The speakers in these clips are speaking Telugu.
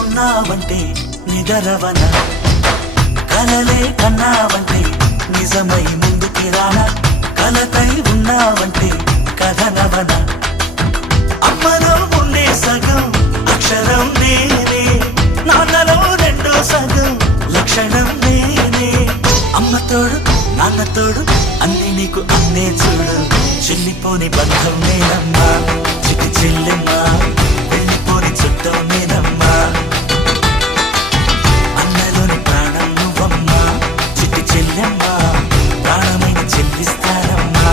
ఉన్నావంటే నిదరవన కలలే కన్నావంటే నిజమై ముందుకి రానా కలతై ఉన్నావంటే కథనవన అమ్మలో ఉండే సగం అక్షరం నేనే నాన్నలో రెండో సగం లక్షణం నేనే అమ్మ తోడు నాన్న తోడు అన్ని నీకు అన్నే చూడు చెల్లిపోని బంధం నేనమ్మా చిటి చెల్లెమ్మా వెళ్ళిపోని చుట్టం నేనమ్మా అన్నలోని ప్రాణం నువ్వమ్మా చిటి చెల్లెమ్మా ప్రాణమైన చెల్లిస్తారమ్మా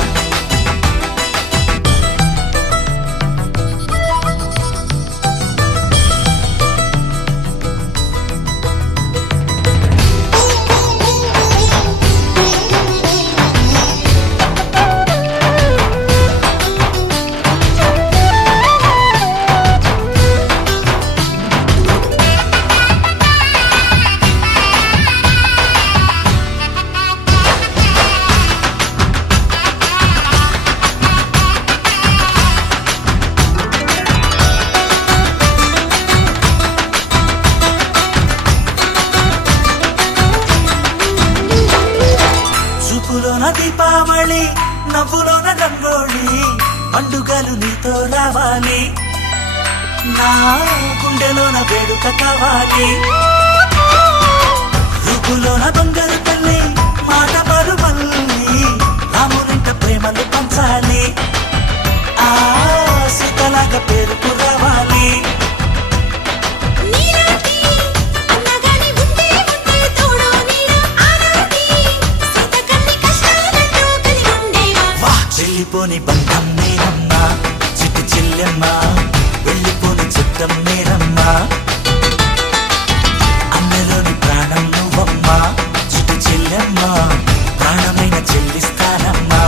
చూపులోన దీపావళి నవ్వులోన రంగోళి పండుగలు నీతో రావాలి నా గుండెలోన వేడుక కావాలి రూపులోన దొంగలు తల్లి మాట పరుమల్లి రామునింట ప్రేమలు పంచాలి ఆ సీతలాగా పేరుకు రావాలి వెళ్ళిపోని బంధం నేనమ్మా చిట్టి చెల్లెమ్మా వెళ్ళిపోని చుట్టం నేనమ్మా అన్నలోని ప్రాణం నువ్వమ్మా చిట్టి చెల్లెమ్మా ప్రాణమైన చెల్లిస్తానమ్మా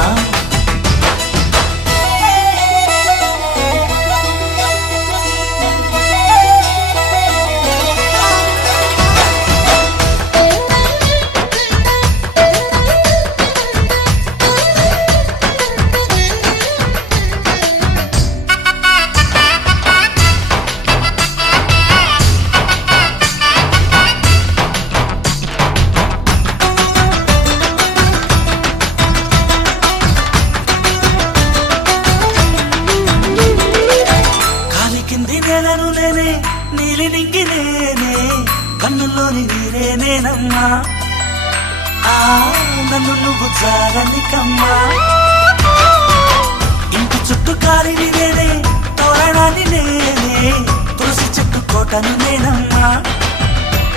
నేలను నేనే నీలి నింగి నేనే కన్నుల్లోని నీరే నేనమ్మా ఆ నన్ను నువ్వు జారనికమ్మా ఇంటి చుట్టూ కాలిని నేనే తోరణాన్ని నేనే తులసి చెట్టు కోటను నేనమ్మా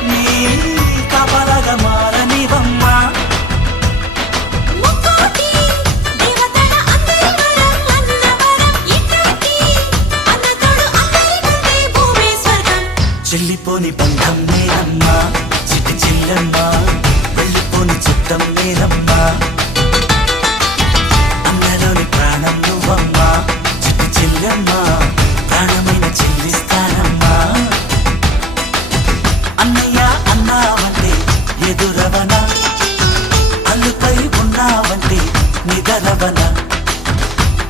నీ కాపలాగా మారనివమ్మా చెల్లిపోని బంధం నేనమ్మా చిట్టి చెల్లెమ్మా వెళ్ళిపోని చుట్టం నేనమ్మా అన్నలోని ప్రాణం నువ్వమ్మా చిట్టి చెల్లెమ్మా ప్రాణమైన చెల్లిస్తానమ్మా అన్నయ్య అన్నావంటే ఎదురవన అల్లుపై ఉన్నావంటే నిదరవన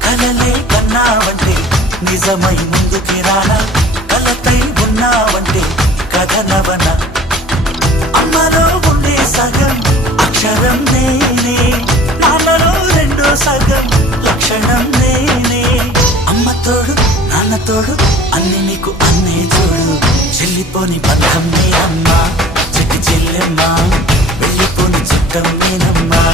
కలలే కన్నావంటే నిజమై ముందుకి రానా కలతై ఉన్నావంటే కథనవన అమ్మలో ఉండే సగం అక్షరం నేనే నాన్నలో రెండో సగం లక్షణం నేనే అమ్మ తోడు నాన్న తోడు అన్ని నీకు అన్నే చూడు చెల్లిపోని బంధం నేనమ్మా చిట్టి చెల్లెమ్మా వెళ్ళిపోని చుట్టం నేనమ్మా